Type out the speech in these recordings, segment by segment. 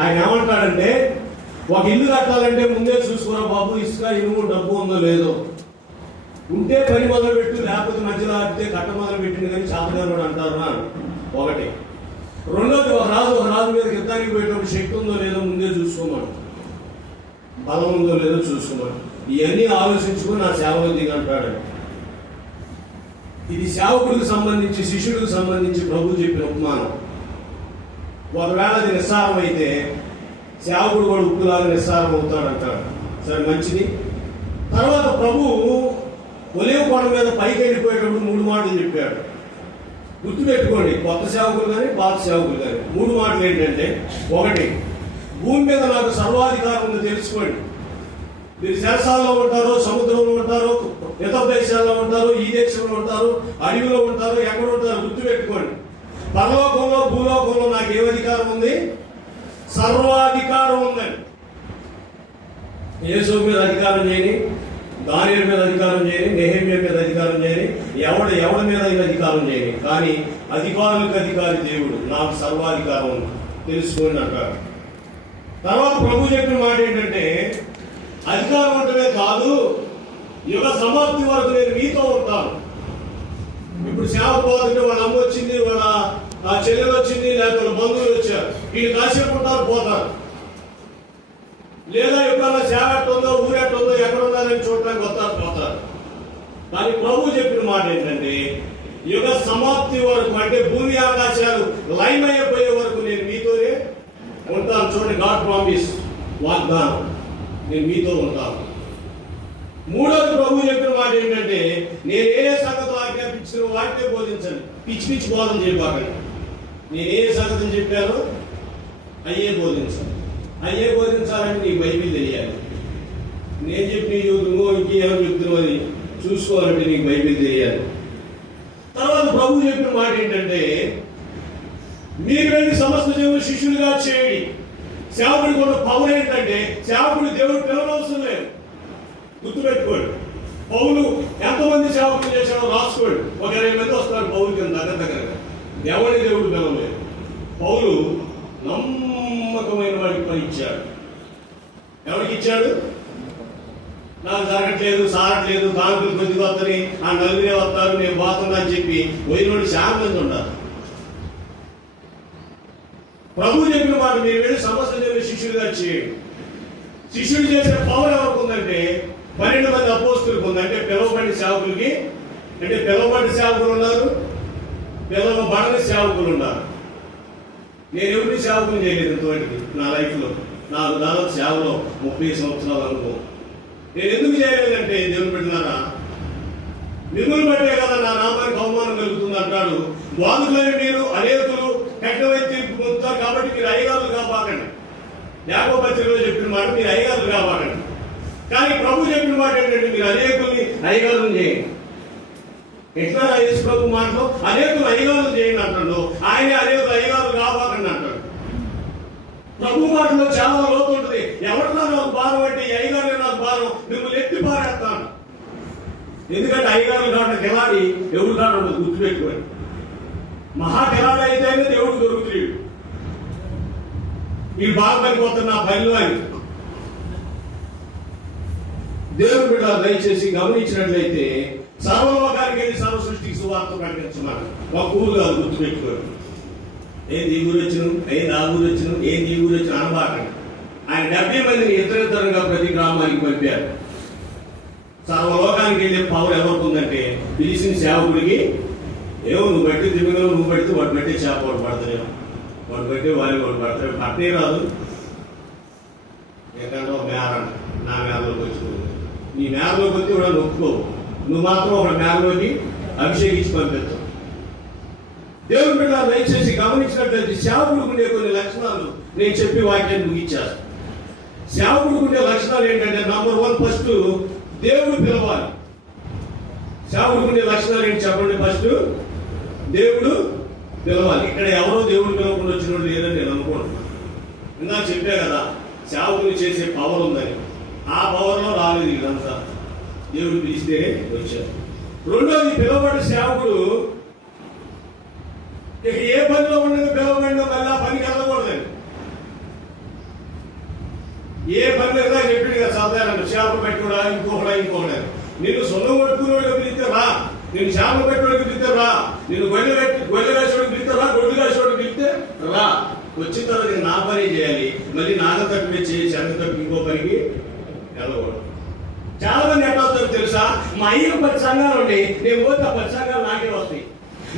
ఆయన ఏమంటాడంటే, ఒక ఇల్లు కట్టాలంటే ముందే చూసుకురా బాబు, ఇసుక ఇనుము డబ్బు ఉందో లేదో, ఉంటే పని మొదలు పెట్టు, లేకపోతే మధ్యలో ఆపితే కట్ట మొదలు పెట్టింది కానీ చాపగారు అంటారు నా ఒకటి. రెండోది, ఒక రాజు మీద యుద్ధానికి పోయేటప్పుడు శక్తి ఉందో లేదో ముందే చూసుకోమను, బలం ఉందో లేదో చూసుకోమను. ఇవన్నీ ఆలోచించుకుని నా సేవలో దిగంటాడు. ఇది సేవకుడికి సంబంధించి, శిష్యుడికి సంబంధించి ప్రభు చెప్పిన ఉపమానం. ఒకవేళ అది నిస్సారం అయితే సేవకుడు కూడా ఉప్పులాగా నిస్సారం అవుతాడంటాడు. సరే, మంచిది. తర్వాత ప్రభు ఒలీవ కొండ మీద పైకి వెళ్ళిపోయేటప్పుడు 3 మాటలు చెప్పాడు. గుర్తుపెట్టుకోండి, కొత్త సేవకులు కానీ పాత సేవకులు కానీ 3 మాటలు ఏంటంటే, ఒకటి, భూమి మీద నాకు సర్వాధికారం ఉందో తెలుసుకోండి. మీరు శరసాల్లో ఉంటారు, సముద్రంలో ఉంటారు, ఇతర దేశాల్లో ఉంటారు, ఈ దేశంలో ఉంటారు, అడవిలో ఉంటారు, ఎక్కడ ఉంటారు, గుర్తుపెట్టుకోండి. పరలోకంలో భూలోకంలో నాకు ఏ అధికారం ఉంది? సర్వాధికారం ఉందండి. యేసు మీద అధికారం చేయని, దానియేలు మీద అధికారం చేయని, నెహెమ్యా మీద అధికారం చేయని, ఎవడి మీద అధికారం చేయని, కానీ అధికారులకు అధికారి దేవుడు, నాకు సర్వాధికారం ఉంది తెలుసుకోండి అంటారు. తర్వాత ప్రభు చెప్పిన మాట ఏంటంటే, అధికారం ఉంటమే కాదు, యుగ సమాప్తి వరకు నేను మీతో ఉంటాను. ఇప్పుడు సేవ పోతుంటే వాళ్ళ అమ్మ వచ్చింది, వాళ్ళ చెల్లెలు వచ్చింది, లేకపోతే వాళ్ళ బంధువులు వచ్చారు, వీళ్ళు కాసేపు ఉంటారు, పోతారు. లేదా ఎప్పుడన్నా సేవ ఎట్టుందో, ఊరెట్టుందో, ఎక్కడ ఉన్నారని చూడటానికి వస్తారు, పోతారు. కానీ ప్రభు చెప్పిన మాట ఏంటంటే, యుగ సమాప్తి వరకు, అంటే భూమి ఆకాశాలు లైన్ అయిపోయే వరకు నేను మీతోనే ఉంటాను. చూడండి, గాడ్ ప్రామిస్, వాగ్దానం, నేను మీతో ఉంటాను. మూడోది ప్రభు చెప్పిన మాట ఏంటంటే, నేను ఏ సంగతులు ఆజ్ఞాపించిన వాటినే బోధించండి, పిచ్చి బోధన చేయబాకండి. నేను ఏ సంగతులు చెప్పానో అయ్యే బోధించండి. అయ్యే బోధించాలంటే నీకు బైబిల్ తెలియాలి. నేను చెప్పిన నువ్వు ఇంకేమో చెప్తున్నావు అని చూసుకోవాలంటే నీకు బైబిల్ తెలియాలి. తర్వాత ప్రభు చెప్పిన మాట ఏంటంటే, మీరు వెళ్ళి సమస్త దేవుడు శిష్యులుగా చేయండి. సేవకుడి కూడా పవర్ ఏంటంటే, సేవకుడు దేవుడు పిలవనవసరం లేదు. గుర్తుపెట్టుకోండి, పౌలు ఎంతమంది సేవకులు చేశాడో రాసుకోండి. ఒక 20 మంది వస్తారు పౌలు కింద దగ్గరగా. ఎవరి దేవుడు పిలవలేదు. పౌలు నమ్మకమైన వాడికి పని ఇచ్చాడు. ఎవరికి ఇచ్చాడు? నాకు జరగట్లేదు, సారట్లేదు, కానుకలు కొద్దిగా వస్తాయి, ఆ నలుగురే వస్తారు, నేను పోతున్నా అని చెప్పి పోయినోడు చాలా మంది ఉంటారు. ప్రభు చెప్పిన మాట, మీరు వెళ్ళి సమస్త దేవుని శిష్యులుగా చేయండి. శిష్యుడు చేసే పవర్ ఎవరికి ఉందంటే, 12 మంది అపోస్తులకు ఉంది. అంటే పిలవబడిన సేవకులకి, అంటే పిలవబడిన సేవకులు ఉన్నారు, పిలవబడని సేవకులు ఉన్నారు. నేను ఎవరిని సేవకులు చేయలేదు ఇంతవరకు నా లైఫ్లో. నాకు దాదాపు సేవలో 30 సంవత్సరాలు అనుభవం. నేను ఎందుకు చేయలేదంటే, దేవుని పెట్టినారా, మిమ్మల్ని బట్టే కదా నా నామానికి అవమానం కలుగుతుంది అంటాడు. బాధులైన మీరు అనేకులు కఠినమైన తీర్పు పొందుతారు, కాబట్టి మీరు అయ్యగారులు కాపాకండి. యాకోబు పత్రికలో చెప్పిన మాట, మీరు అయ్యగారులు కాపాకండి. కానీ ప్రభు చెప్పిన మాట ఏంటంటే, మీరు అనేకుల్ని అయ్యగారులు చేయండి. ఎట్లా యేసు ప్రభు మాటలో అనేకులు అయ్యగారులు చేయండి అంటాడు. ఆయన అనేకులు అయ్యగారులు కాపాకండి అంటాడు. ప్రభు మాటలో చాలా లోతు ఉంటుంది. ఎవరిలో నాకు భారం అంటే, ఈ అయ్యగారు నాకు భారం, మిమ్మల్ని ఎత్తి పారేస్తాను. ఎందుకంటే అయ్యగారులు కావడం కిలాడి, ఎవరు కావడం గుర్తుపెట్టుకోండి. మహా కిలాడి అయితేనే దేవుడు దొరుకుతాడు. ఈ బాగా పనిపోతున్న నా పనిలో అని దేవుడు బిడ్డ దయచేసి గమనించినట్లయితే, సర్వలోకానికి వెళ్ళి సర్వ సృష్టికి సువార్త ప్రకటించమని ఒక ఊరు కాదు, గుర్తుపెట్టుకోండి. ఏంది ఈ ఊరు వచ్చిన, ఏంది ఆ ఊరు వచ్చిన, ఏంది ఈ ఊరు వచ్చిన అనబాకండి. ఆయన 70 మందిని ఇతరితరంగా ప్రతి గ్రామానికి పంపారు. సర్వలోకానికి వెళ్ళే పవర్ ఎవరికి ఉందంటే, పిలిచిన సేవకుడికి ఏమో నువ్వు బట్టి దిగులో నువ్వు పడితే వాడు బట్టి చేప వాడు పడతారేమో, వాడు బట్టి వాడు పడతారేమో. పట్టే రాదు. ఏంటంటే ఒక మేర, నా మేరలోకి వచ్చి నీ మేరలోకి వచ్చి కూడా నొప్పుకోవు, నువ్వు మాత్రం ఒక మేరలోకి అభిషేకించి పంపిస్తావు. దేవుని బిడ్డ దయచేసి గమనించినట్లయితే, సేవకుడికి ఉండే కొన్ని లక్షణాలు నేను చెప్పి వాక్యాన్ని ముగించేస్తాను. సేవకుడికి ఉండే లక్షణాలు ఏంటంటే, నంబర్ 1, ఫస్ట్ దేవుడు పిలవాలి. సేవకుడికి ఉండే లక్షణాలు ఏంటి చెప్పండి? ఫస్ట్ దేవుడు పిలవాలి. ఇక్కడ ఎవరో దేవుడు పిలవకుండా వచ్చినట్టు లేదని నేను అనుకుంటున్నాను. ఇందాక చెప్పే కదా, సేవకులు చేసే పవర్ ఉందని. ఆ పవర్లో రాలేదు ఇదంతా, దేవుడు పిలిస్తే వచ్చారు. రెండోది, పిలవబడిన సేవకుడు ఇక ఏ పనిలో ఉండగా పిలవబడిన మళ్ళీ ఆ పనికి వెళ్ళకూడదండి. ఏ పని లేదా చెప్పాడు కదా సాధారణ చేపలు పెట్టుకోడా ఇంకొకడా నిన్ను సొంతం కొట్టుకునేవాడికి పిలిస్తే రా, నిన్ను చేపలు పెట్టేవాడికి పిలిస్తే రా, నిన్ను గొర్రె కాసేవాడికి పిలిస్తే రా, గొడ్డు కాసేవాడికి పిలిస్తే రా. వచ్చిన తర్వాత నా పని చేయాలి, మళ్ళీ నాగ తప్పి చేసి అన్న తప్పి ఇంకో పనికి వెళ్ళకూడదు. చాలా మంది ఎట్లా వస్తారు తెలుసా, మా అయ్యకు 10 సంఘాలు ఉన్నాయి, నేను పోతే ఆ 10 సంఘాలు నాకే వస్తాయి.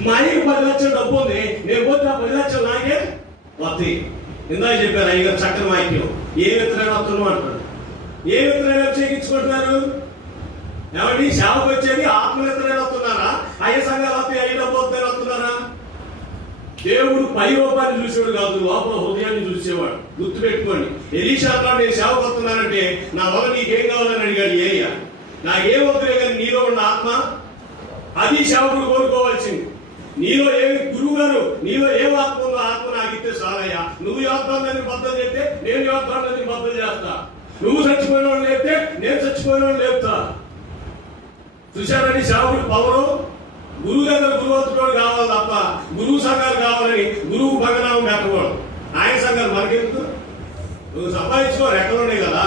మా అయ్యకు 10 లక్షలు డబ్బు ఉంది, నేను పోతే ఆ 10 లక్షలు నాకే వస్తాయి. ఇందాక చెప్పారు అయ్యగారు చక్కని వాక్యం, ఏ విత్తనాలు వస్తున్నావు అంటారు. ఏ విత్తనాలు అభిషేకించుకుంటున్నారు? ఏమండి సేవకు వచ్చేది ఆత్మ విత్తనాలు వస్తున్నారా, అయ్య సంఘాలు వస్తాయి అయ్యి డబ్బు వస్తాయి వస్తున్నారా? దేవుడు పై రూపాన్ని చూసేవాడు కాదు, లోపల హృదయాన్ని చూసేవాడు. గుర్తు పెట్టుకోండి. ఎలీషా అన్నాడు, నేను సేవకు వస్తున్నానంటే నా వల్ల నీకేం కావాలని అడిగాడు ఏయ్యా. నాకేం వద్దులే కానీ నీలో ఉన్న ఆత్మ, అది సేవకుడు కోరుకోవాల్సింది. నీలో ఏమి గురువు గారు, నీలో ఏం ఆత్మ ఉందో ఆత్మ నాకు ఇస్తే చాలయ్యా. నువ్వు యోగ్యాన్ని బద్దలు చెప్తే నేను యోగ్యాన్ని బద్దలు చేస్తా. నువ్వు చచ్చిపోయిన వాళ్ళు లేపితే నేను చచ్చిపోయిన వాళ్ళు లేపుతా. చూశారని సేవకుడు పవరు. గురువు దగ్గర గురువంతుడు కావాలి తప్ప గురువు సంఘాలు కావాలని గురువు భగనామం పెట్టకూడదు. ఆయన సంఘాలు మనకెందుకు? నువ్వు సంపాదించుకో, రెక్కలున్నాయి కదా.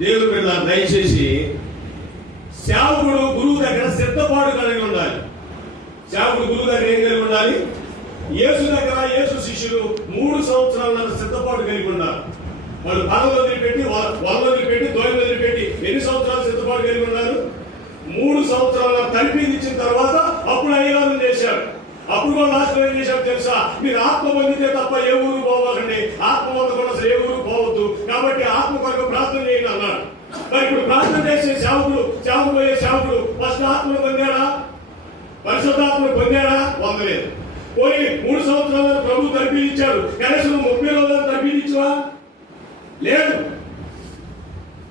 దేవుడు బిడ్డ దయచేసి సేవకుడు గురువు దగ్గర సిద్ధపాటు కలిగి ఉండాలి. సేవకుడు గురువు దగ్గర ఏం కలిగి ఉండాలి? యేసు దగ్గర యేసు శిష్యులు 3 సంవత్సరాల సిద్ధపాటు కలిగి ఉండాలి. వాళ్ళు పనులు వదిలిపెట్టి, వాళ్ళు వదిలిపెట్టి, దోయలు వదిలిపెట్టి ఎన్ని సంవత్సరాలు సిద్ధపాటు కలిగి ఉన్నారు? 3 సంవత్సరాల తలిపి ఇచ్చిన తర్వాత అప్పుడు అయ్యగారం చేశారు. అప్పుడు కూడా లాస్ట్ ఏం చేశారు తెలుసా? మీరు ఆత్మ పొందితే తప్ప ఏ ఊరు పోవాలండి, ఆత్మ పొందకుండా అసలు ఏ ఊరు పోవద్దు, కాబట్టి ఆత్మ కొరకు ప్రార్థన చేయండి అన్నాడు. మరి ఇప్పుడు ప్రార్థన చేసే సేవకుడు ఫస్ట్ ఆత్మను పొందాడా? పరిశుద్ధాత్మను పొందాడా? పొందలేదు. పోయి 3 సంవత్సరాలు ప్రభు తలిపించాడు, కనీసం 30 రోజులు తలిపించవా? లేదు.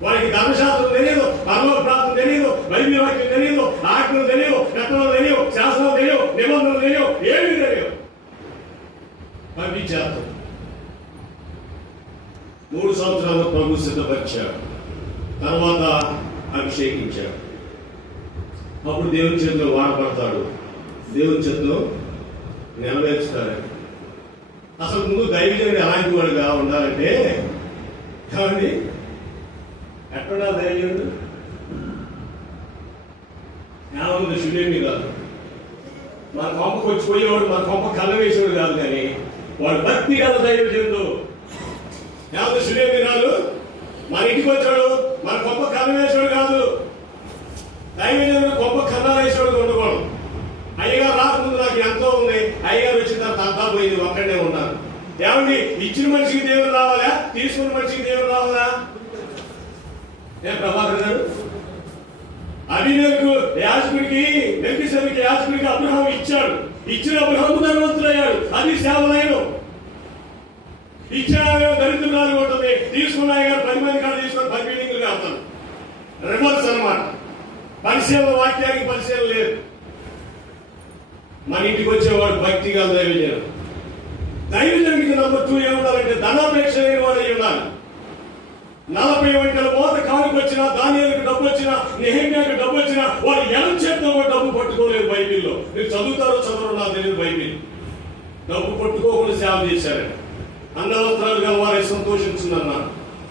వారికి ధర్మశాస్త్రం తెలియదు, పరమ ప్రాప్తం తెలియదు, బైబిల్ వాక్యం తెలియదు, ఆజ్ఞలు తెలియదు, కట్టలు తెలియదు, శాస్త్రాలు తెలియదు, నిబంధనలు తెలియదు, ఏమీ తెలియదు. పంపించారు. 3 సంవత్సరాలు ప్రభు సిద్ధపరిచాడు, తర్వాత అభిషేకించాడు. అప్పుడు దేవుని చేతిలో వాడపడతాడు, దేవుని చేతిలో నెరవేర్చుతారు. అసలు ముందు దైవజనుడు ఎలాంటి వాడుగా ఉండాలంటే, ఏమండి ఎక్కడా దైవజనుడు ఏమన్నా శుభేమి కాదు, మన కొంపకు వచ్చిపోయేవాడు, మన కొంప కళ్ళ వేసేవాడు కాదు, కానీ వాడు భక్తి గల దైవజనుడు. ఏమన్నా శుభేమి కాదు, మన ఇంటికి వచ్చాడు, మన కొంప కళ్ళ వేసేవాడు కాదు. దైవజనుడు కొంప కళ్ళ వేసేవాడు ఉండకూడదు. అయ్యగారు రాకముందు నాకు ఎంతో ఉంది, అయ్యగారు వచ్చిన తర్వాత అంతా పోయింది, ఒక్కడే ఉన్నాను. ఏమండి ఇచ్చిన మనిషికి దేవుడు రావాలా, తీసుకున్న మనిషికి దేవుడు రావాలా? ప్రభాకర్ గారు అభినకు యాజకుడికి మెల్కీసెదెకు యాజకుడికి అబ్రహాం ఇచ్చాడు. ఇచ్చిన అబ్రహాము ధనవంతుడయ్యాడు, అది సేవలైన. ఇచ్చిన దరిద్రురాలు ఉంటుంది, తీసుకున్న 10 మంది కాదు తీసుకొని 10 బిల్డింగ్లు కాస్తాను. రివర్స్ అన్నమాట. పరిశీలన వాక్యానికి పరిశీలన లేదు. మన ఇంటికి వచ్చేవాడు భక్తిగా దైవజనం. దైవజనుడికి నెంబర్ 2 ఏముండాలంటే ధనాపేక్ష లేని వాడు అయి ఉండాలి. 40 గంటల మోత కానుక వచ్చినా, దానియేలుకు డబ్బు వచ్చినా, నెహెమ్యాకు డబ్బు వచ్చినా వాడు ఎడం చేతితో డబ్బు పట్టుకోలేదు. బైబిల్లో మీరు చదువుతారో చదవరో నాకు తెలియదు. బైబిల్ డబ్బు పట్టుకోకుండా సేవ చేశారండి. అన్నవస్త్రాలు గల వారే సంతోషించున్నారు.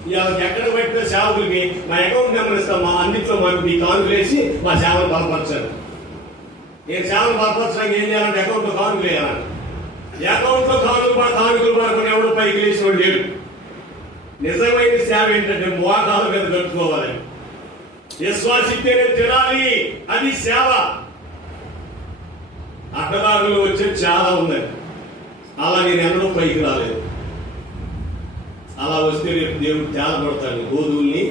ఇవాళ ఎక్కడ పెట్టిన సేవకులకి మా అకౌంట్ నెంబర్ ఇస్తాం, మా అన్నింటిలో మాకు మీ కానుకలు వేసి మా సేవలు బలపరచారు. నేను సేవలు బలపరచడానికి ఏం చేయాలంటే అకౌంట్లో కానుకలు వేయాలంటే, అకౌంట్లో కానుకలు పడుకుని ఎవరు పైకి లేచిన వాడు లేడు. నిజమైన సేవ ఏంటంటే మోకాల మీద కట్టుకోవాలని, విశ్వాసితేనే తినాలి, అది సేవ. అడ్డదారులు వచ్చేది చాలా ఉన్నాయి. అలా నేను ఎన్నడూ పైకి రాలేదు. అలా వస్తే రేపు దేవుడు తేలబడతాడు. గోధువుల్ని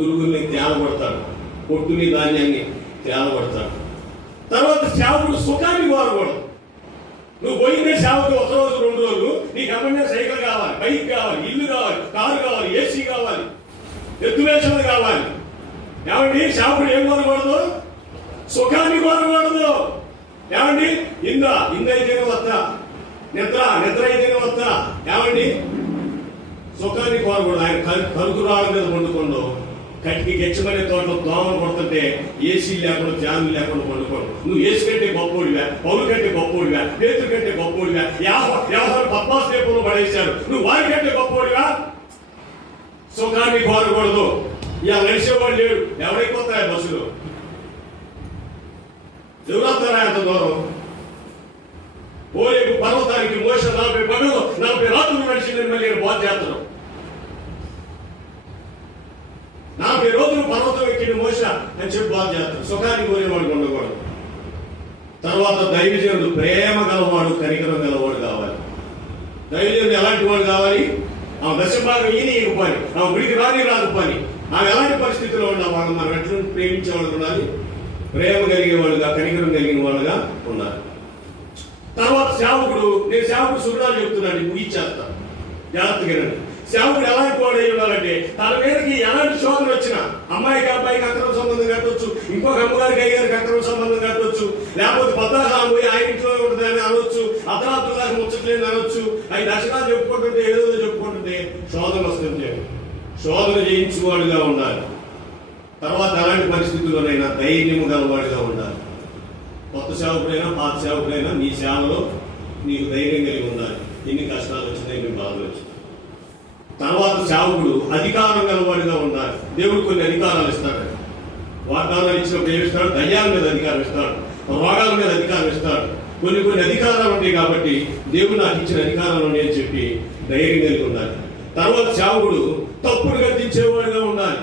గురుగుల్ని తేలబడతాడు, పొట్టుని ధాన్యాన్ని తేలబడతాడు. తర్వాత సేవకుడు సుఖాన్ని కోరకూడదు. నువ్వు పోయిందే సేవకు 1 రోజు 2 రోజులు నీకు అమ్మనే సైకిల్ కావాలి, బైక్ కావాలి, ఇల్లు కావాలి, కారు కావాలి, ఏసీ కావాలి, ఎత్తువేషాలు కావాలి. ఏమండి సేవకుడు ఏం కోరకూడదు? సుఖాన్ని కోరకూడదు. ఏమండి ఇందైతేనే వస్తా, నిద్ర అయితేనే వస్తా. ఏమండి సుఖాన్ని కోరకూడదు. ఆయన కరుకురాళ్ళ మీద పండుకోండు, కట్టికి గెచ్చమనే తోటలో దోమలు కొడుతుంటే ఏసీ లేకుండా ఫ్యాన్లు లేకుండా పండుకోండు. నువ్వు ఏసు కంటే గొప్పోడివా, పౌరు కంటే గొప్పోడివా, పేతురు కంటే గొప్పోడివా, యాభై పద్మాసేపులు పడేశారు, నువ్వు వారి కంటే గొప్పోడివా? సుఖాన్ని కోరకూడదు. ఇలా నడిచేవాడు లేడు. ఎవరైపోతాయి బస్సులో? ఎవరంతారా అంత దూరం? ఓరేపు పర్వతానికి మోస 40 పగలు 40 రాత్రులు నడిచిందని మళ్ళీ బాధ చేస్తాను. 40 రోజులు పర్వతం ఎక్కిన మోస అని చెప్పి బాధ చేస్తాడు. సుఖాన్ని కోరేవాడు ఉండకూడదు. తర్వాత దైవజనుడు ప్రేమ గలవాడు, కనికరం గలవాడు కావాలి. దైవజనుడు ఎలాంటి వాడు కావాలి? ఆమె దశభాగం ఈయన పని, ఆమె గుడికి రాదు పని. ఆమె ఎలాంటి పరిస్థితిలో ఉన్నవాడు? మనం ఎట్లా ప్రేమించేవాడు ఉండాలి? ప్రేమ కలిగే వాళ్ళుగా, కనికరం కలిగిన వాళ్ళుగా ఉండాలి. తర్వాత సేవకుడు, నేను సేవకుడు సున్నాలు చెప్తున్నాను, ముగిచ్చేస్తాను జాగ్రత్తగా. సేవకుడు ఎలాంటి వాడు అయి ఉండాలంటే, తన మీదకి ఎలాంటి శోధన వచ్చినా, అమ్మాయికి అబ్బాయికి అక్రమ సంబంధం కట్టవచ్చు, ఇంకొక అమ్మగారికి అయ్యారికి అక్రమ సంబంధం కట్టవచ్చు, లేకపోతే పద్దాకాలం పోయి ఆయన ఇంట్లో ఉంటుందని అనొచ్చు, అర్ధరాత్రుల దాకా ముచ్చట్లేదు అనొచ్చు. ఆయన దర్శనాలు చెప్పుకుంటుంటే ఏదో చెప్పుకుంటుంటే శోధన వస్తుంది. శోధన చేయించువాడుగా ఉండాలి. తర్వాత అలాంటి పరిస్థితుల్లోనైనా ధైర్యము గలవాడుగా ఉండాలి. కొత్త సేవకుడైనా పాత సేవకుడైనా నీ సేవలో నీకు ధైర్యం కలిగి ఉండాలి. ఎన్ని కష్టాలు వచ్చినాయి, ఎన్ని బాధలు వచ్చినాయి. తర్వాత సేవకుడు అధికారం గలవాడుగా ఉండాలి. దేవుడు కొన్ని అధికారాలు ఇస్తాడు. వాగ్దానాలు ఇచ్చినప్పుడు ఏమిస్తాడు? దయ్యాల మీద అధికారం ఇస్తాడు, రోగాల మీద అధికారం ఇస్తాడు. కొన్ని అధికారాలు ఉంటాయి కాబట్టి దేవుడు నాకు ఇచ్చిన అధికారాలు ఉన్నాయని చెప్పి ధైర్యం కలిగి ఉండాలి. తర్వాత సేవకుడు తప్పుడు గద్దించేవాడుగా ఉండాలి.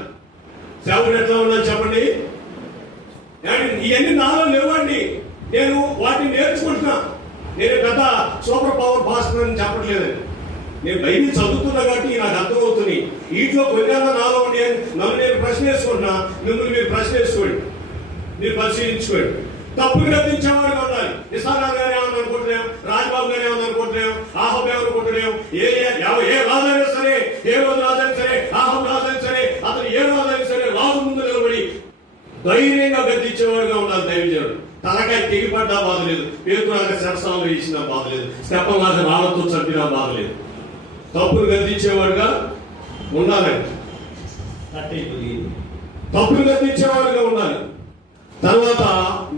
సేవకుడు ఎట్లా ఉండాలి చెప్పండి? ఇవన్నీ నాలో లేవండి, నేను వాటిని నేర్చుకుంటున్నా. నేను పెద్ద సూపర్ పవర్ భాస్కర్ అని చెప్పట్లేదండి. నేను బైబిల్ చదువుతున్నా కాబట్టి నాకు అర్థమవుతుంది. వీటిలో కొన్ని నాలో ఉండి నన్ను నేను ప్రశ్న వేసుకుంటున్నా, మిమ్మల్ని మీరు ప్రశ్న వేసుకోండి, మీరు పరిశీలించుకోండి. తప్పుడు గద్దించేవాడుగా ఉండాలి. నిసారాలు గారు ఏమన్నా అనుకుంటున్నాం, రాజ్బాబు గారు ఏమన్నా అనుకుంటున్నాం, ఆహబ్ ఏమనుకుంటున్నాం, ఏ రాజైనా సరే, ఏ రోజు రాజైనా సరే, ఆహబ్ రాజైనా సరే, అతను ఏ రాజైనా సరే రాజు ముందు నిలబడి ధైర్యంగా గద్దించేవాడుగా ఉండాలి. దైవజనుడు తలకాయ తెగిపడ్డా బాధ లేదు, పేతులాగా శరసాలు వేసినా బాధ లేదు, స్టెప్పలాగా రాళ్లతో చంపినా బాధ లేదు. తప్పులు గద్దించేవాడుగా ఉండాలండి. తప్పులు గద్దించేవాడుగా ఉండాలి. తర్వాత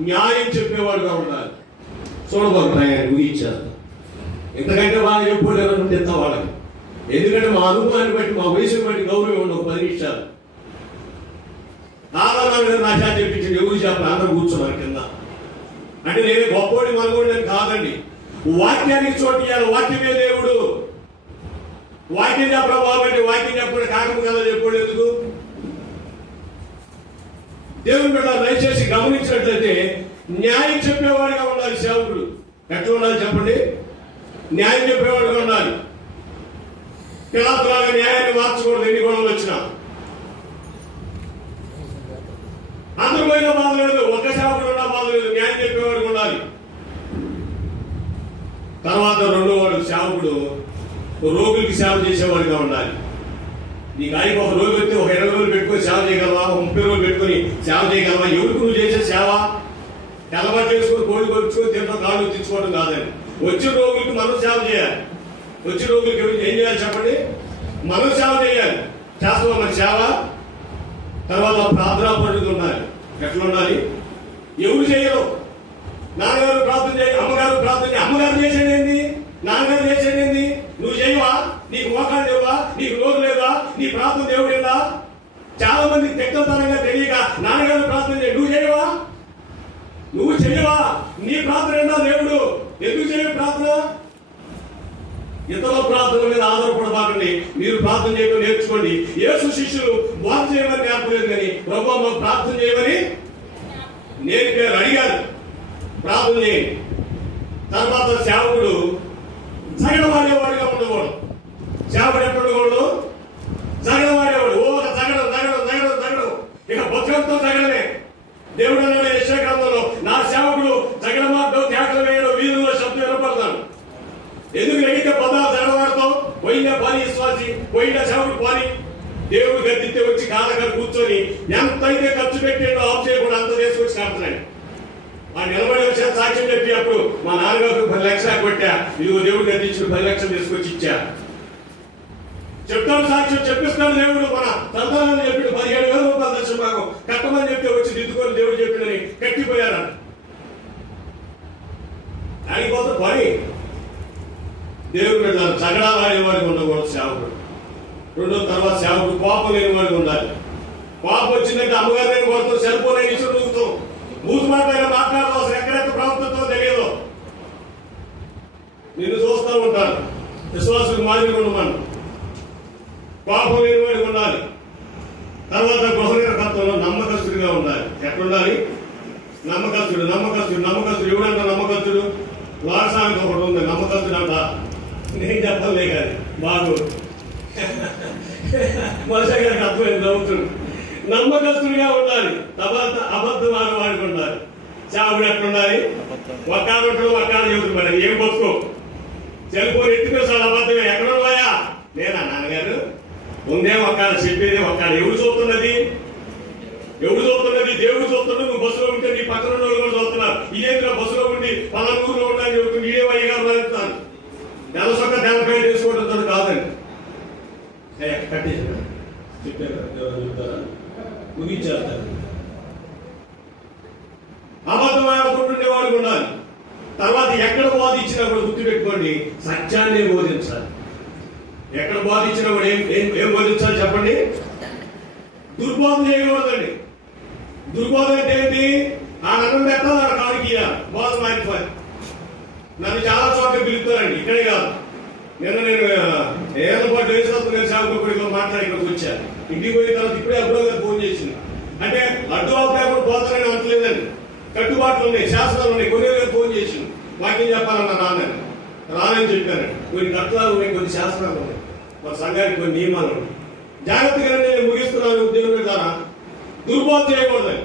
న్యాయం చెప్పేవాడుగా ఉండాలి. చూడబోతున్నాయి ఊహించారు. ఎందుకంటే వాళ్ళు చెప్పలేరు ఎంత వాళ్ళకి. ఎందుకంటే మా అనుభవాన్ని బట్టి, మా వయసుని బట్టి గౌరవం ఉండవు. 10 నిమిషాలు ఆధారాలు నా చేత చెప్పించింది. ఎవరు చెప్పాలి? అందరూ కూర్చున్నారు కింద. అంటే నేను గొప్పోడి మనగోడి అని కాదండి. వాక్యానికి చోటు ఇవ్వాలి. వాక్యమే దేవుడు. వాక్యం చెప్పడం బాగుంటే వాక్యం చెప్పడం కాకము కదా చెప్పాడు. ఎందుకు? దేవుని బిడ్డ దయచేసి గమనించినట్లయితే న్యాయం చెప్పేవాడిగా ఉండాలి సేవకుడు. ఎట్లా ఉండాలి చెప్పండి? న్యాయం చెప్పేవాడిగా ఉండాలి. పిలాతులాగా న్యాయాన్ని మార్చకూడదు. ఎన్ని గొడవలు వచ్చినా అందరూ పోయినా బాధ లేదు, ఒక్క సేవకుడు ఉన్నా బాధ లేదు. న్యాయం చెప్పేవాడిగా ఉండాలి. తర్వాత రెండో వాడు సేవకుడు రోగులకి సేవ చేసేవాడిగా ఉండాలి. నీకు ఆయనకు ఒక రోజు వస్తే ఒక 20 రోజులు పెట్టుకొని సేవ చేయగలవా? 30 రోజులు పెట్టుకొని సేవ చేయగలవా? ఎవరికి నువ్వు చేసే సేవ? తెల్లవారు చేసుకొని కోడి కొలుచుకొని తింటాం, కాళ్ళు తెచ్చుకోవడం కాదండి. వచ్చిన రోగులకి మనం సేవ చేయాలి. వచ్చిన రోగులకి ఏం చేయాలి చెప్పండి? మనం సేవ చేయాలి. చేస్తావా మన సేవ? తర్వాత ప్రార్థనా పరులు ఉండాలి. ఎట్లా ఉండాలి? ఎవరు చేయరు. నాన్నగారు ప్రార్థన చేయి, అమ్మగారు ప్రార్థన చేయి. అమ్మగారు చేసేదేంది? నాన్నగారు చేసేదేంది? నువ్వు చేయవా? నీకు మోకాలు లేవా? నీకు నోరు లేదా? నీ ప్రార్థన దేవుడేనా? చాలా మంది తెక్కతనంగా తెలియక నాన్నగారు ప్రార్థన చేయి. నువ్వు చేయవా? నువ్వు చేయవా? నీ ప్రార్థన ఏంటా దేవుడు? ఎందుకు చేయవు ప్రార్థన? ఇతరుల ప్రార్థన మీద ఆధారపడబాకండి. మీరు ప్రార్థన చేయడం నేర్చుకోండి. యేసు శిష్యులు బోధ చేయమని నేర్పలేదు, కానీ ప్రభువా మాకు ప్రార్థన చేయమని నేర్పారు, అడిగారు. ప్రార్థన చేయండి. తర్వాత సేవకుడు జగడవాడేవాడుగా ఉండకూడదు. సేవకుడు ఎప్పుడు ఉండకూడదు? జగడవాడేవాడు. జగడం ఇక బతుకంతో జగడమే. దేవుడు అన్నాడు యెషయా గ్రంథంలో, నా సేవకుడు జగడ మార్గం కేకలు వేయడం, వీధుల్లో శబ్దం వినపడతాను. ఎందుకు ఎగితే పదాలు జగడవాడతావు? పోయినా పని విశ్వాసి, పోయినా సేవకుడు పని. దేవుడు గద్దితే వచ్చి కాలగా కూర్చొని ఎంతైతే ఖర్చు పెట్టాడో ఆఫ్ చేయకుండా అంత తీసుకొచ్చి కడుతున్నాడు. ఆ నిలబడే విషయాలు సాక్ష్యం చెప్పి అప్పుడు మా నాన్నగారు 10 లక్షలు కొట్టా, ఇదిగో దేవుడు గద్దించిన 10 లక్షలు తీసుకొచ్చి ఇచ్చా. చెప్తాను, సాక్ష్యం చెప్పిస్తాను. దేవుడు మన సంతానాన్ని చెప్పి 17,000 రూపాయలు దర్శనం కట్టమని చెప్తే వచ్చి దిద్దుకొని దేవుడు చెప్పిందని కట్టిపోయారు. ఆగిపోతే పని. దేవుడు పెట్టాలి. జగడాలు ఆడేవాడికి ఉండకూడదు సేవకుడు. రెండో తర్వాత సేవకుడు కోపం లేని వాడిగా ఉండాలి. కోపం వచ్చిందంటే అమ్మగారిని కొడుతూ సెల్ ఫోన్ ఇష్యూ నూగుతూ మూసు మాటగా మాట్లాడదు. అసలు ఎక్కడెక్కడ ప్రవర్తనతో తెలియదు. నిన్ను చూస్తూ ఉంటాను. విశ్వాసులకు మాదిరిగా ఉండమని కోపం లేని వాడిగా ఉండాలి. తర్వాత గృహనిర్వహణలో నమ్మకస్తుడిగా ఉండాలి. ఎట్లుండాలి? నమ్మకస్తుడు. నమ్మకస్తుడు నమ్మకస్తుడు ఎవడంట? నమ్మకస్తుడు వారసానికి ఒకటి ఉంది. నమ్మకస్తుడు అంట. నేను చెప్పలే కానీ బాగు మనిషి గారికి అర్థమైంది. నవ్వుతుడు. నమ్మకస్తుడిగా ఉండాలి. తర్వాత అబద్ధం ఆడవాడికి ఉండాలి. చావుడు ఎట్లుండాలి? ఒక్కాడు ఒక్కాడు చెబుతుంది. మరి ఏం బతుకో చెల్లిపోయి ఎత్తుకొస్తాడు. అబద్ధమే. ఎక్కడ ఉన్నాయా? నేనా నాన్నగారు ఉందే ఒక్కాడు చెప్పేది ఒక్కాడు. ఎవరు చూస్తున్నది? ఎవరు చూస్తున్నది? దేవుడు చూస్తున్నాడు. నువ్వు బస్సులో ఉంటే నీ పక్కన వాళ్ళు కూడా చూస్తున్నారు. ఇదేంద్ర బస్సులో ఉండి పలానూరులో ఉండాలని చెబుతుంది. ఇదే అయ్యగారు వెళ్తాను. నెల సొక్క తెల్లపై చేసుకోవడంతో కాదండి. కట్టేసారు చెప్పారా? ముగించేస్తారు. అబద్ధమైన వాడు ఉండాలి. తర్వాత ఎక్కడ బోధించినా కూడా గుర్తుపెట్టుకోండి, సత్యాన్ని బోధించాలి. ఎక్కడ బోధించినా కూడా ఏం బోధించాలి చెప్పండి? దుర్బోధన చేయకూడదండి. దుర్బోధన అంటే ఏంటి? ఆ నన్ను పెట్టాలి, ఆ కాడికి బోధన మారిపోయి. నన్ను చాలా చోట్ల పిలుస్తారండి, ఇక్కడే కాదు. నేను ఏళ్ళ పాటు వేసేస్తున్నాను. సేవకుడితో మాట్లాడి ఇక్కడికి వచ్చాను. ఇంటికి పోయిన తర్వాత ఇప్పుడే అప్పుడు ఫోన్ చేసింది. అంటే అడ్డు అప్పుడు పోతానని అంటలేదండి. కట్టుబాట్లు ఉన్నాయి, శాస్త్రాలు ఉన్నాయి. కొన్ని ఫోన్ చేసింది. వాక్యం చెప్పాలన్నా రానని చెప్పాను. కొన్ని కట్టాలు ఉన్నాయి, కొన్ని శాస్త్రాలు ఉన్నాయి, మన సంఘానికి కొన్ని నియమాలు ఉన్నాయి. జాగ్రత్తగా నేను ముగిస్తున్నాను ఉద్యోగం ద్వారా. దుర్బోధ చేయకూడదని.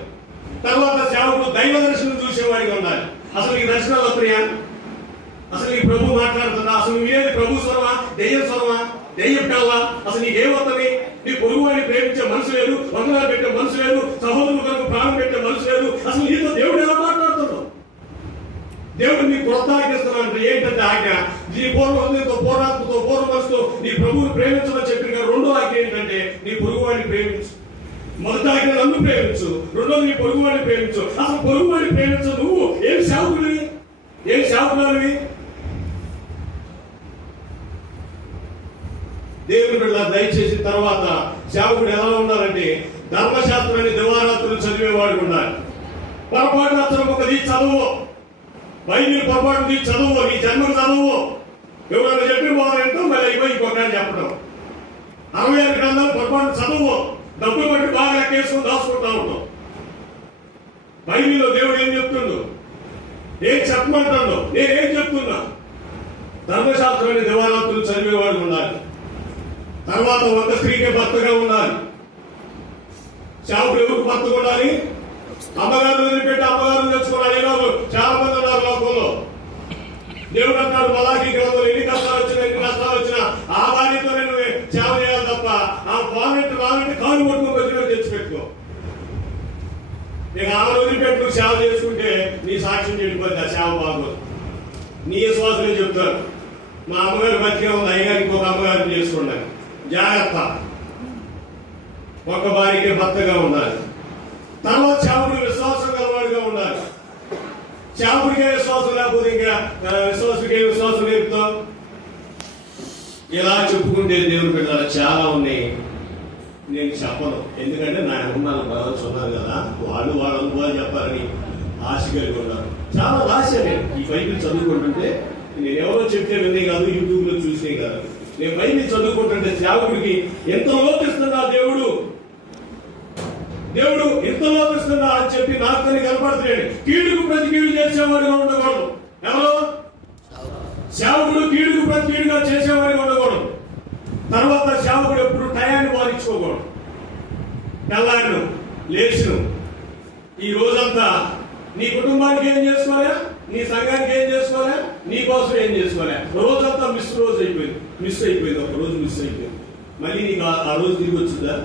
తర్వాత సేవకుడు దైవ దర్శనం చూసేవాడిగా ఉండాలి. అసలు ఈ దర్శనాలు వస్తున్నాయా? అసలు ఈ ప్రభు మాట్లాడుతున్నా? అసలు నువ్వేది ప్రభు స్వరమా, దెయ్యం స్వరమా, దెయ్యం కల్లా? అసలు నీకేమవుతుంది? నీ పొరుగు వాడిని ప్రేమించే మనసు లేదు, వందనాలు పెట్టే మనసు లేదు, సహోదరుల కొరకు ప్రాణం పెట్టే మనసు లేదు. అసలు నీతో దేవుడు ఎలా మాట్లాడుతున్నావు? దేవుడు నీకు ప్రోత్సాహిస్తున్నాడు. ఏంటంటే ఆజ్ఞ, నీ పూర్వతో పూర్వాత్మతో పూర్వ మనసుతో నీ ప్రభువుని ప్రేమించమని చెప్పిన రెండో ఆజ్ఞ ఏంటంటే నీ పొరుగు వాడిని ప్రేమించు. మొదటి ఆజ్ఞ నన్ను ప్రేమించు, రెండో నీ పొరుగు వాడిని ప్రేమించు. అసలు పొరుగు వాడిని ప్రేమించు. నువ్వు ఏం సేవకుడివి? ఏం సేవకుడివి? దేవుని బిడ్డ దయచేసి తర్వాత సేవకుడు ఎలా ఉండాలంటే ధర్మశాస్త్రాన్ని దివారాత్రులు చదివేవాడు ఉండాలి. పొరపాటు అతను ఒకది చదువు, బైబిల్ పొరపాటు చదువు, నీ జన్మకు చదువు. ఎవరైనా చెప్పి పోవాలంటూ మళ్ళీ అయిపోయి ఇంకొకటి చెప్పడం. 66 గ్రంథాలు పొరపాటు చదువు. డబ్బులు బట్టి బాగా లెక్కేసుకుని దాచుకుంటా ఉంటాం. బైబిల్లో దేవుడు ఏం చెప్తుండో, ఏం చెప్పమంటాడో, నేనేం చెప్తున్నా? ధర్మశాస్త్రాన్ని దివారాత్రులు చదివేవాడు ఉండాలి. తర్వాత ఒక స్త్రీకే భర్తగా ఉండాలి. సేవకుడు ఎవరికి భర్తగా ఉండాలి? అమ్మగారు వదిలిపెట్టి అమ్మగారు తెచ్చుకోవాలి. ఈరోజు చాలా మంది ఉన్నారు లోకంలో. దేవుడు అంటాడు మలాకి గ్రంథంలో ఎన్ని కష్టాలు వచ్చినా ఆ భార్యతో నేను సేవ చేయాలి తప్ప ఆ రానంటే కాలు కొట్టుకో బతిలో తెచ్చిపెట్టుకో. నీకు ఆమె వదిలిపెట్టు సేవ చేసుకుంటే నీ సాక్ష్యం చెడిపోద్ది. ఆ సేవ బాగోదు. నీ విశ్వాసమే చెప్తారు. మా అమ్మగారు బతికే ఉంది, అయ్యగారు ఇంకొక అమ్మగారిని చేసుకున్నాను. జాగ్రత్త. ఒక భార్యకి భర్తగా ఉండాలి. తర్వాత సేవకుడు విశ్వాసం గలవాడిగా ఉండాలి. సేవకుడికే విశ్వాసం లేకపోతే ఇంకా విశ్వాసం నేర్పుతాం. ఇలా చెప్పుకుంటే దేవుని బిడ్డలు చాలా ఉన్నాయి. నేను చెప్పను, ఎందుకంటే నా ఉన్నాను బ్రదర్స్ ఉన్నారు కదా, వాళ్ళు వాళ్ళ అనుభవాలు చెప్పాలని ఆశ కలిగి ఉన్నారు. చాలా రాశాను నేను ఈ బైబిల్ చదువుకుంటుంటే. నేను ఎవరో చెప్తే వినే కాదు, యూట్యూబ్ లో చూసే కాదు. నేను బైబిల్ చదువుకుంటుంటే సేవకుడికి ఎంత లోపిస్తున్నా దేవుడు ఎంత లోపిస్తున్నా అని చెప్పి నాకు కొన్ని కనపడుతున్నాడు. కీడుకు ప్రతి కీడు చేసేవాడిగా ఉండకూడదు. ఎవరు? సేవకుడు కీడుకు ప్రతి కీడుగా చేసేవాడిగా ఉండకూడదు. తర్వాత సేవకుడు ఎప్పుడు టయాన్ని వారించుకోకూడదు. తెల్లారిను లేచును ఈ రోజంతా నీ కుటుంబానికి ఏం చేసుకోలే, నీ సంఘానికి ఏం చేసుకోలే, నీ కోసం ఏం చేసుకోలే. రోజంతా మిస్ అయిపోయింది. ఒక రోజు మిస్ అయిపోయింది. మళ్ళీ నీకు ఆ రోజు తిరిగి వచ్చిందా?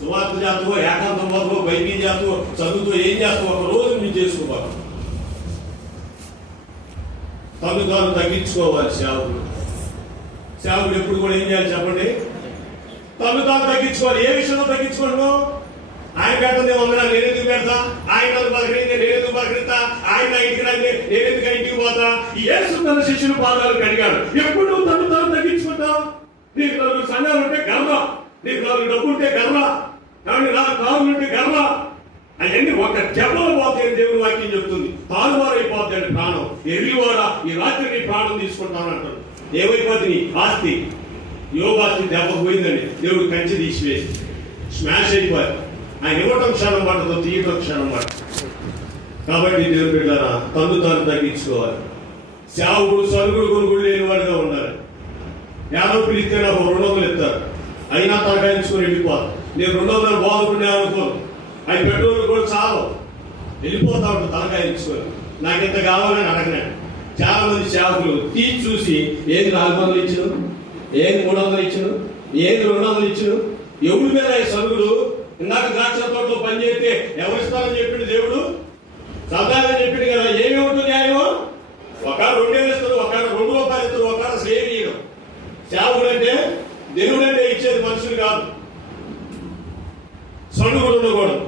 సువార్త చేస్తావో, ఏకాంతం పోతావో, బైబిల్ చేస్తావో, చదువుతో ఏం చేస్తావో ఒక రోజు మీరు చేసుకోవాలి. తాను తగ్గించుకోవాలి. సేవకుడు ఎప్పుడు కూడా ఏం చేయాలి చెప్పండి? తాను తగ్గించుకోవాలి. ఏ విషయంలో తగ్గించుకోండు? ఆయన పెట్టండి వందనాలు నేనెందుకు పెడతా, ఆయన పలకరింది నేనెందుకు పలకరిస్తా, ఆయన ఇంటికి రండి నేనెందుకు ఇంటికి పోతా. యేసు తన శిష్యుల పాదాలు కడిగాడు. ఎప్పుడు నువ్వు తను తగ్గించుకుంటావు? నీకు నలుగురు సంఘాలు ఉంటే గర్వ, నీకు 4 డబ్బు ఉంటే గర్వ, కాబట్టి 4 కావులు ఉంటే గర్వ. అవన్నీ ఒక దెబ్బలు పోతాయని దేవుని వాక్యం చెప్తుంది. తారుమారైపోతాడు ప్రాణం. ఎరివారా ఈ రాత్రి నీ ప్రాణం తీసుకుంటానంటాడు. ఏమైపోతుంది నీ ఆస్తి? యోగాస్తి దెబ్బ పోయిందండి, దేవుడు కంచి తీసివేసి స్మాష్ అయిపోయారు. ఆయన ఇవ్వటం క్షణం పడదు, తీయటం క్షణం పడదు. కాబట్టి దేవుడు బిడ్డారా, తాను తగ్గించుకోవాలి. సేవకుడు సరుగుడు కొనుగోలు లేని వాడిగా ఉండాలి. యాదవ్ పిలిస్తే నాకు 200 ఇస్తారు, అయినా తలకాయించుకొని వెళ్ళిపోతాను. నేను 200 బాధపడినా అనుకోను. ఆయన పెట్రోల్ కూడా చాలు, వెళ్ళిపోతా ఉంటాను తలకాయించుకొని. నాకు ఇంత కావాలని అడగలేను. చాలా మంది సేవకులు తీసి చూసి ఏది 400 ఇచ్చిన, ఏది 300 ఇచ్చిన, ఏది 200 ఇచ్చిన. ఎవరి మీద సరుగుడు? ఇందాక ద్రాక్ష తోటలో పనిచేస్తే ఎవరిస్తారని చెప్పిండు దేవుడు, సదాలని చెప్పిండు కదా. ఏమి ఉంటుంది న్యాయం? ఒక 2 ఇస్తారు, ఒక 2 రూపాయలు ఇస్తారు, ఒక సేవ్ చేయడం. సేవకుడు అంటే దేవుడు అంటే ఇచ్చేది మనుషులు కాదు. సొండుగుడు ఉండకూడదు.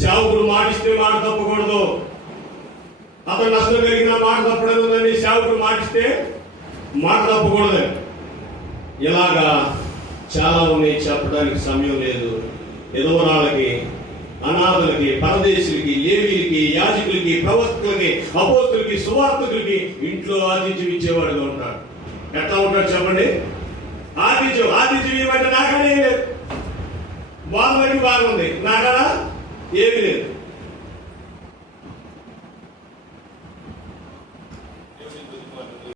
సేవకుడు మాటిస్తే మాట తప్పకూడదు. అతను నష్టం కలిగిన మాట తప్పడదని సేవకుడు మాటిస్తే మాట తప్పకూడదని. ఇలాగా చాలా ఉన్నాయి, చెప్పడానికి సమయం లేదు. ఎదవరాళ్ళకి, అనాథులకి, పరదేశులకి, లేవీలకి, యాజకులకి, ప్రవక్తలకి, అపోస్తులకి, సువార్తకులకి ఇంట్లో ఆతిథ్యం ఇచ్చేవాడుగా ఉంటాడు. ఎట్లా ఉంటాడు చెప్పండి? ఆతిథ్యం ఇవ్వండి. నాకనే లేదు, బాగుంది, బాగుంది, నాకడా ఏమీ లేదు.